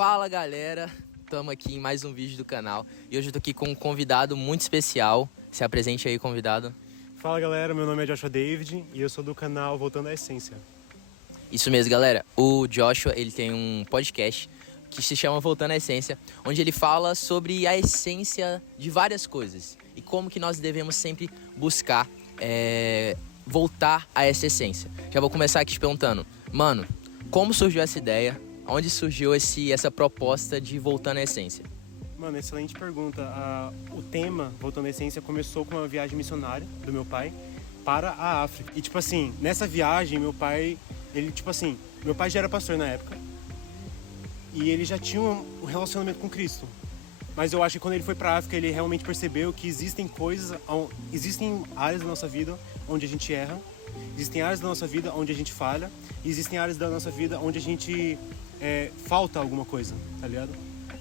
Fala galera, estamos aqui em mais um vídeo do canal e hoje eu tô aqui com um convidado muito especial. Se apresente aí, convidado. Fala galera, meu nome é Joshua David e eu sou do canal Voltando à Essência. Isso mesmo, galera. O Joshua, ele tem um podcast que se chama Voltando à Essência, onde ele fala sobre a essência de várias coisas e como que nós devemos sempre buscar voltar a essa essência. Já vou começar aqui te perguntando, mano, como surgiu essa ideia? Onde surgiu essa proposta de Voltando à Essência? Mano, excelente pergunta. O tema Voltando à Essência começou com uma viagem missionária do meu pai para a África. E tipo assim, nessa viagem meu pai já era pastor na época e ele já tinha um relacionamento com Cristo. Mas eu acho que quando ele foi para a África ele realmente percebeu que existem áreas da nossa vida onde a gente erra, existem áreas da nossa vida onde a gente falha, e existem áreas da nossa vida onde a gente falta alguma coisa, tá ligado?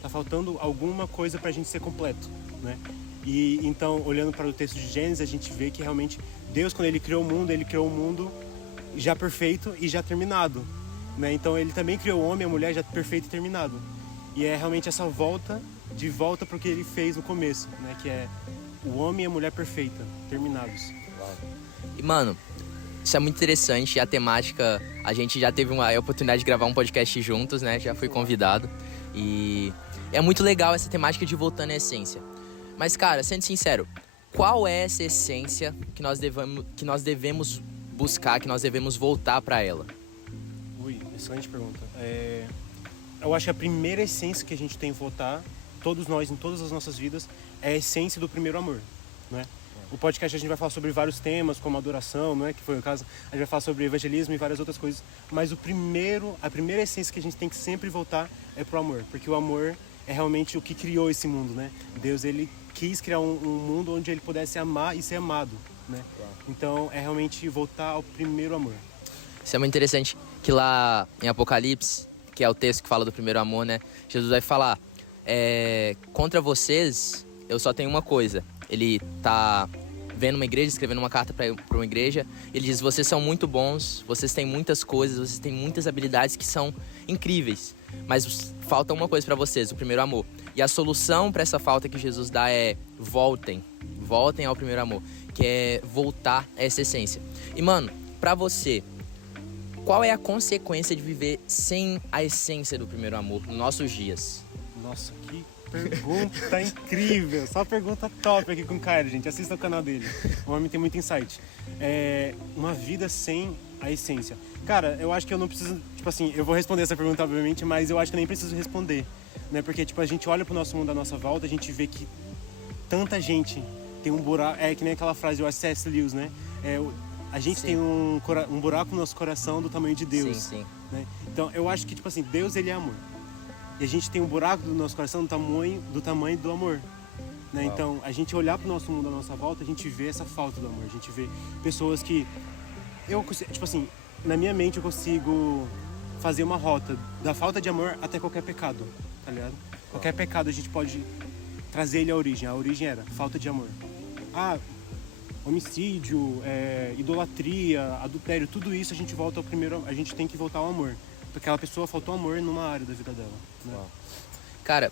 Tá faltando alguma coisa pra gente ser completo, né? E então, olhando para o texto de Gênesis, a gente vê que realmente Deus, quando ele criou o mundo já perfeito e já terminado, né? Então ele também criou o homem e a mulher já perfeito e terminado. E é realmente essa volta para o que ele fez no começo, né? Que é o homem e a mulher perfeita, terminados. E mano, isso é muito interessante e a temática, a gente já teve a oportunidade de gravar um podcast juntos, né? Já fui convidado e é muito legal essa temática de Voltando à Essência. Mas cara, sendo sincero, qual é essa essência que nós devemos buscar, que nós devemos voltar para ela? Excelente pergunta. Eu acho que a primeira essência que a gente tem que voltar, todos nós, em todas as nossas vidas, é a essência do primeiro amor, né? O podcast a gente vai falar sobre vários temas, como adoração, não é? Que foi o caso. A gente vai falar sobre evangelismo e várias outras coisas. Mas a primeira essência que a gente tem que sempre voltar é pro amor. Porque o amor é realmente o que criou esse mundo, né? Deus, ele quis criar um mundo onde ele pudesse amar e ser amado, né? Então, é realmente voltar ao primeiro amor. Isso é muito interessante, que lá em Apocalipse, que é o texto que fala do primeiro amor, né? Jesus vai falar, contra vocês, eu só tenho uma coisa. Ele tá vendo uma igreja, escrevendo uma carta para uma igreja. Ele diz, vocês são muito bons, vocês têm muitas coisas, vocês têm muitas habilidades que são incríveis. Mas falta uma coisa para vocês, o primeiro amor. E a solução para essa falta que Jesus dá é voltem ao primeiro amor. Que é voltar a essa essência. E mano, para você, qual é a consequência de viver sem a essência do primeiro amor nos nossos dias? Nossa, que pergunta incrível! Só pergunta top aqui com o Caio, gente. Assista o canal dele. O homem tem muito insight. Uma vida sem a essência. Cara, eu acho que eu não preciso... Tipo assim, eu vou responder essa pergunta, obviamente, mas eu acho que eu nem preciso responder, né? Porque, tipo, a gente olha pro nosso mundo à nossa volta, a gente vê que tanta gente tem um buraco... É que nem aquela frase do C.S. Lewis, né? A gente tem um buraco no nosso coração do tamanho de Deus. Sim. Né? Então, eu acho que, tipo assim, Deus, ele é amor. E a gente tem um buraco do nosso coração do tamanho do amor. Né? Então, a gente olhar pro nosso mundo à nossa volta, a gente vê essa falta do amor. A gente vê pessoas que... tipo assim, na minha mente eu consigo fazer uma rota da falta de amor até qualquer pecado, tá ligado? Qualquer pecado a gente pode trazer ele à origem. A origem era falta de amor. Homicídio, idolatria, adultério, tudo isso a gente tem que voltar ao amor. Porque aquela pessoa faltou amor numa área da vida dela. Né? Cara,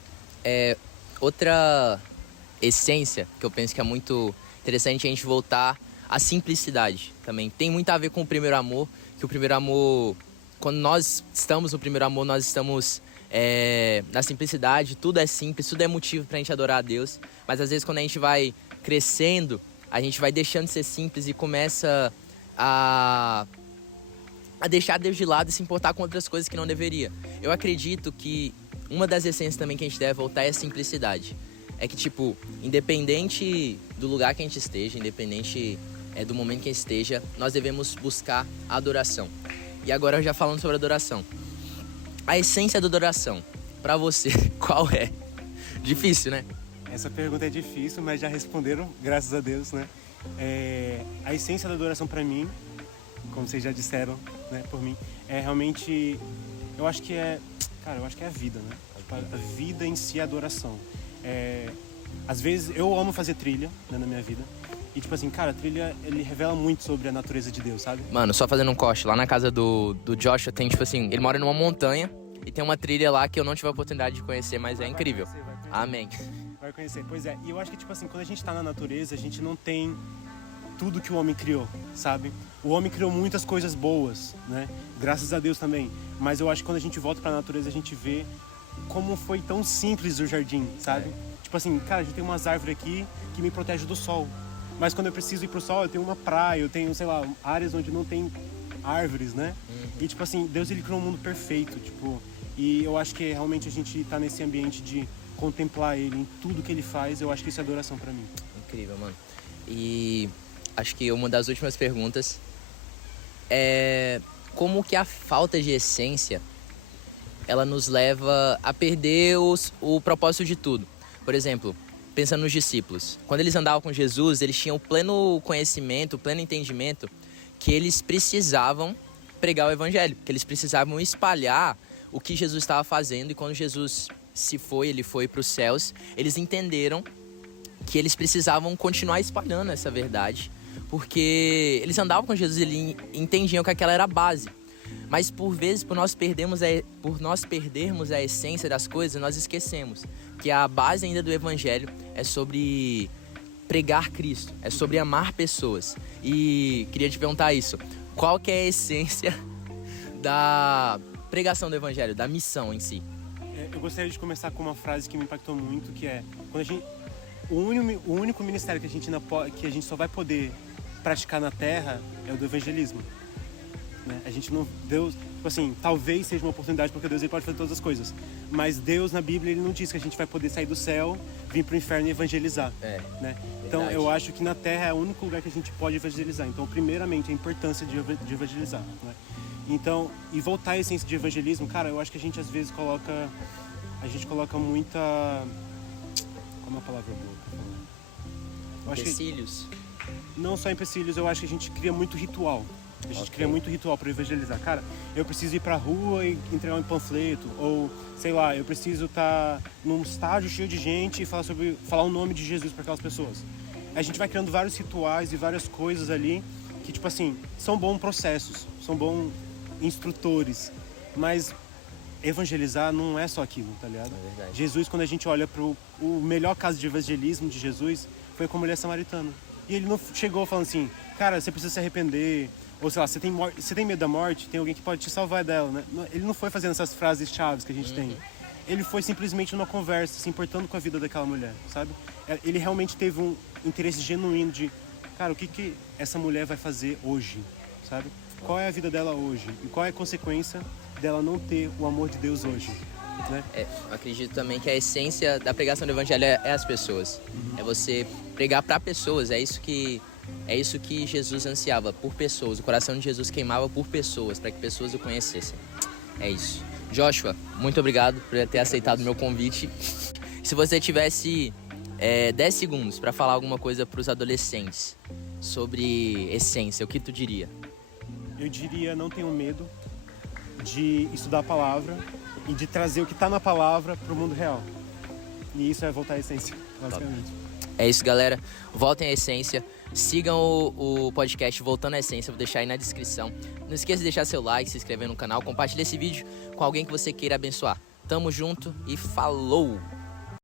outra essência que eu penso que é muito interessante é a gente voltar à simplicidade também. Tem muito a ver com o primeiro amor, que o primeiro amor, quando nós estamos no primeiro amor, nós estamos na simplicidade, tudo é simples, tudo é motivo pra gente adorar a Deus. Mas às vezes quando a gente vai crescendo, a gente vai deixando de ser simples e começa a deixar Deus de lado e se importar com outras coisas que não deveria. Eu acredito que uma das essências também que a gente deve voltar é a simplicidade. É que, tipo, independente do lugar que a gente esteja, independente do momento que a gente esteja, nós devemos buscar a adoração. E agora, já falando sobre adoração. A essência da adoração, pra você, qual é? Difícil, né? Essa pergunta é difícil, mas já responderam, graças a Deus, né? A essência da adoração pra mim, como vocês já disseram, né, por mim, é realmente... Eu acho que é a vida, né? Tipo, a vida em si é adoração. Às vezes, eu amo fazer trilha, né, na minha vida. E, tipo assim, cara, a trilha, ele revela muito sobre a natureza de Deus, sabe? Mano, só fazendo um corte, lá na casa do Joshua tem, tipo assim, ele mora numa montanha E tem uma trilha lá que eu não tive a oportunidade de conhecer, mas é incrível. Vai conhecer. Amém. Vai conhecer. Pois é, e eu acho que, tipo assim, quando a gente tá na natureza, a gente não tem tudo que o homem criou, sabe? O homem criou muitas coisas boas, né? Graças a Deus também. Mas eu acho que quando a gente volta pra natureza, a gente vê como foi tão simples o jardim, sabe? Tipo assim, cara, a gente tem umas árvores aqui que me protegem do sol. Mas quando eu preciso ir pro sol, eu tenho uma praia, eu tenho, sei lá, áreas onde não tem árvores, né? E, tipo assim, Deus, ele criou um mundo perfeito, tipo... E eu acho que realmente a gente tá nesse ambiente de contemplar ele em tudo que ele faz. Eu acho que isso é adoração pra mim. Incrível, mano. E acho que uma das últimas perguntas é como que a falta de essência ela nos leva a perder o propósito de tudo. Por exemplo, pensando nos discípulos. Quando eles andavam com Jesus, eles tinham o pleno conhecimento, o pleno entendimento que eles precisavam pregar o evangelho, que eles precisavam espalhar o que Jesus estava fazendo. E quando Jesus ele foi para os céus, eles entenderam que eles precisavam continuar espalhando essa verdade, porque eles andavam com Jesus e eles entendiam que aquela era a base. Mas por vezes, por nós perdermos a essência das coisas, nós esquecemos que a base ainda do evangelho é sobre pregar Cristo, é sobre amar pessoas. E queria te perguntar isso, qual que é a essência da pregação do evangelho, da missão em si? Eu gostaria de começar com uma frase que me impactou muito, que é quando o único ministério que a gente só vai poder praticar na Terra é o do evangelismo. Né? A gente não... Deus, tipo assim, talvez seja uma oportunidade, porque Deus ele pode fazer todas as coisas. Mas Deus, na Bíblia, ele não diz que a gente vai poder sair do céu, vir pro inferno e evangelizar. Né? Então, eu acho que na Terra é o único lugar que a gente pode evangelizar. Então, primeiramente, a importância de evangelizar. Né? Então, e voltar à essência de evangelismo, cara, eu acho que a gente às vezes coloca muita... Como é a palavra boa? Empecilhos? Não só empecilhos, eu acho que a gente cria muito ritual. A gente cria muito ritual para evangelizar. Cara, eu preciso ir pra rua e entregar um panfleto. Ou, sei lá, eu preciso estar num estádio cheio de gente e falar o nome de Jesus para aquelas pessoas. A gente vai criando vários rituais e várias coisas ali que, tipo assim, são bons processos, são bons instrutores. Mas evangelizar não é só aquilo, tá ligado? É verdade. Jesus, quando a gente olha pro o melhor caso de evangelismo de Jesus, foi com a mulher samaritana. E ele não chegou falando assim, cara, você precisa se arrepender, ou sei lá, você tem medo da morte, tem alguém que pode te salvar dela, né? Ele não foi fazendo essas frases chaves que a gente tem. Ele foi simplesmente numa conversa, se importando com a vida daquela mulher, sabe? Ele realmente teve um interesse genuíno de, cara, o que essa mulher vai fazer hoje, sabe? Qual é a vida dela hoje? E qual é a consequência dela não ter o amor de Deus hoje? Né? Eu acredito também que a essência da pregação do evangelho é as pessoas. É você pregar para pessoas. É isso que Jesus ansiava, por pessoas. O coração de Jesus queimava por pessoas, para que pessoas o conhecessem. É isso. Joshua, muito obrigado por ter aceitado o meu convite. Se você tivesse 10 segundos para falar alguma coisa para os adolescentes sobre essência, o que tu diria? Eu diria, não tenham medo de estudar a palavra e de trazer o que está na palavra para o mundo real. E isso é voltar à essência, basicamente. É isso, galera. Voltem à essência. Sigam o podcast Voltando à Essência. Vou deixar aí na descrição. Não esqueça de deixar seu like, se inscrever no canal. Compartilhe esse vídeo com alguém que você queira abençoar. Tamo junto e falou!